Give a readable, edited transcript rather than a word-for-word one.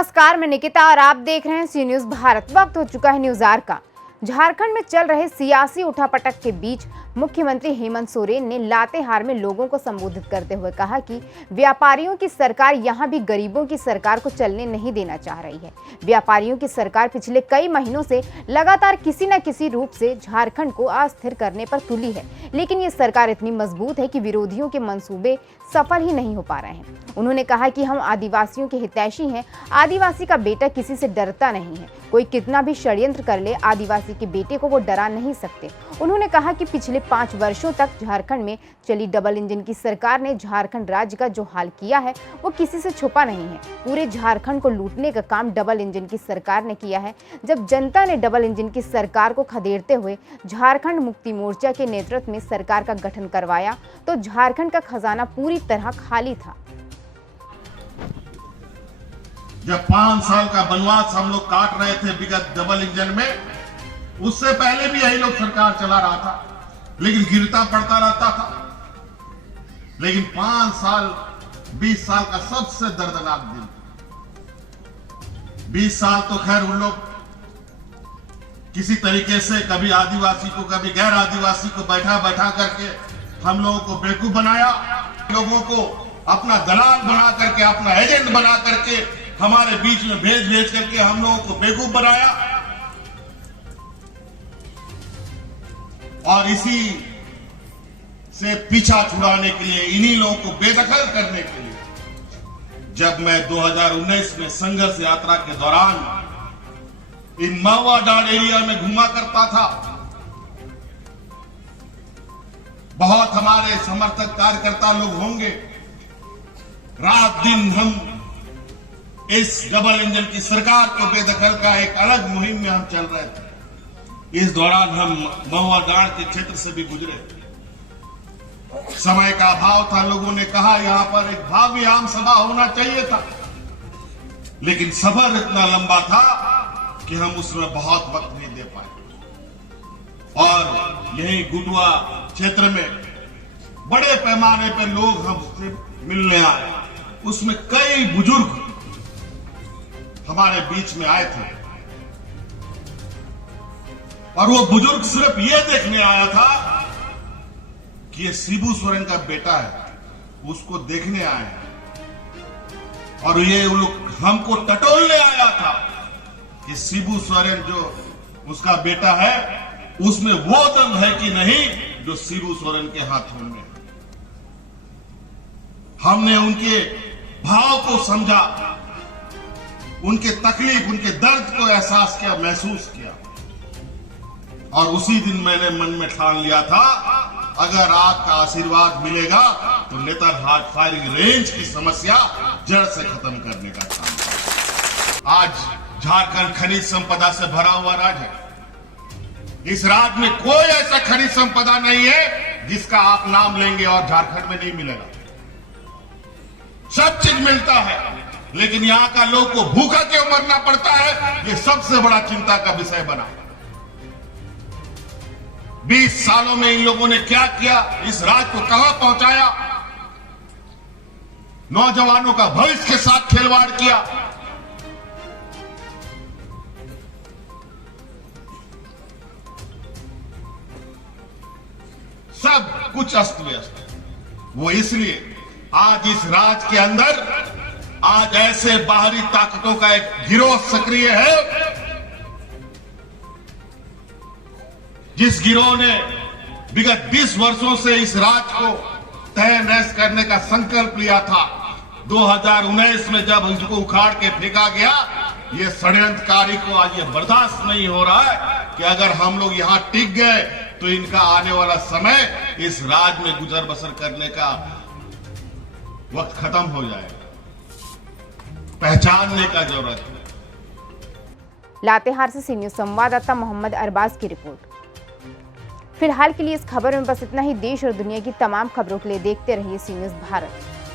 नमस्कार, मैं निकिता और आप देख रहे हैं सी न्यूज भारत। वक्त हो चुका है न्यूज आवर का। झारखंड में चल रहे सियासी उठापटक के बीच मुख्यमंत्री हेमंत सोरेन ने लातेहार में लोगों को संबोधित करते हुए कहा कि व्यापारियों की सरकार यहां भी गरीबों की सरकार को चलने नहीं देना चाह रही है। व्यापारियों की सरकार पिछले कई महीनों से लगातार किसी न किसी रूप से झारखंड को अस्थिर करने पर तुली है, लेकिन ये सरकार इतनी मजबूत है कि विरोधियों के मंसूबे सफल ही नहीं हो पा रहे हैं। उन्होंने कहा कि हम आदिवासियों के हितैषी हैं। आदिवासी का बेटा किसी से डरता नहीं है। कोई कितना भी षड्यंत्र कर ले, आदिवासी के बेटे को वो डरा नहीं सकते। उन्होंने कहा कि पिछले 5 वर्षों तक झारखंड में चली डबल इंजन की सरकार ने झारखंड राज्य का जो हाल किया है वो किसी से छुपा नहीं है। पूरे झारखंड को लूटने का काम डबल इंजन की सरकार ने किया है। जब जनता ने डबल इंजन की सरकार को खदेड़ते हुए झारखंड मुक्ति मोर्चा के नेतृत्व में सरकार का गठन करवाया तो झारखंड का खजाना पूरी तरह खाली था। जब 5 साल का वनवास हम लोग काट रहे थे विगत डबल इंजन में, उससे पहले भी यही लोग सरकार चला रहा था, लेकिन गिरता पड़ता रहता था। लेकिन 5 साल 20 साल का सबसे दर्दनाक दिन। 20 साल तो खैर उन लोग किसी तरीके से कभी आदिवासी को कभी गैर आदिवासी को बैठा बैठा करके हम लोगों को बेवकूफ बनाया, लोगों को अपना दलाल बना करके, अपना एजेंट बना करके हमारे बीच में भेज भेज करके हम लोगों को बेवकूफ बनाया। और इसी से पीछा छुड़ाने के लिए, इन्हीं लोगों को बेदखल करने के लिए जब मैं 2019 में संघर्ष यात्रा के दौरान इन मावाडार एरिया में घूमा करता था, बहुत हमारे समर्थक कार्यकर्ता लोग होंगे। रात दिन हम इस डबल इंजन की सरकार को बेदखल का एक अलग मुहिम में हम चल रहे थे। इस दौरान हम महुआडांड़ के क्षेत्र से भी गुजरे। समय का अभाव था, लोगों ने कहा यहां पर एक भव्य आम सभा होना चाहिए था, लेकिन सफर इतना लंबा था कि हम उसमें बहुत वक्त नहीं दे पाए। और यही गुटुआ क्षेत्र में बड़े पैमाने पर लोग हमसे मिलने आए। उसमें कई बुजुर्ग हमारे बीच में आए थे और वो बुजुर्ग सिर्फ ये देखने आया था कि ये शिबू सोरेन का बेटा है, उसको देखने आए हैं। और ये लोग हमको टटोलने आया था कि शिबू सोरेन जो उसका बेटा है उसमें वो दम है कि नहीं जो शिबू सोरेन के हाथों में। हमने उनके भाव को समझा, उनके तकलीफ, उनके दर्द को एहसास किया, महसूस किया। और उसी दिन मैंने मन में ठान लिया था, अगर आपका आशीर्वाद मिलेगा तो नेतरहाट फायरिंग रेंज की समस्या जड़ से खत्म करने का काम। आज झारखंड खनिज संपदा से भरा हुआ राज्य है। इस राज्य में कोई ऐसा खनिज संपदा नहीं है जिसका आप नाम लेंगे और झारखंड में नहीं मिलेगा। सब चीज मिलता है, लेकिन यहां का लोग को भूखा क्यों मरना पड़ता है, ये सबसे बड़ा चिंता का विषय बना। 20 सालों में इन लोगों ने क्या किया, इस राज्य को कहां पहुंचाया, नौजवानों का भविष्य के साथ खिलवाड़ किया। सब कुछ अस्त व्यस्त। वो इसलिए आज इस राज्य के अंदर आज ऐसे बाहरी ताकतों का एक गिरोह सक्रिय है, जिस गिरोह ने विगत 20 वर्षों से इस राज्य को तहस-नहस करने का संकल्प लिया था। 2019 में जब इसको उखाड़ के फेंका गया, ये षड्यंत्रकारी को आज ये बर्दाश्त नहीं हो रहा है कि अगर हम लोग यहां टिक गए तो इनका आने वाला समय इस राज्य में गुजर बसर करने का वक्त खत्म हो जाएगा। पहचानने का जरूरत है। लातेहार से सी न्यूज संवाददाता मोहम्मद अरबाज की रिपोर्ट। फिलहाल के लिए इस खबर में बस इतना ही। देश और दुनिया की तमाम खबरों के लिए देखते रहिए सी न्यूज भारत।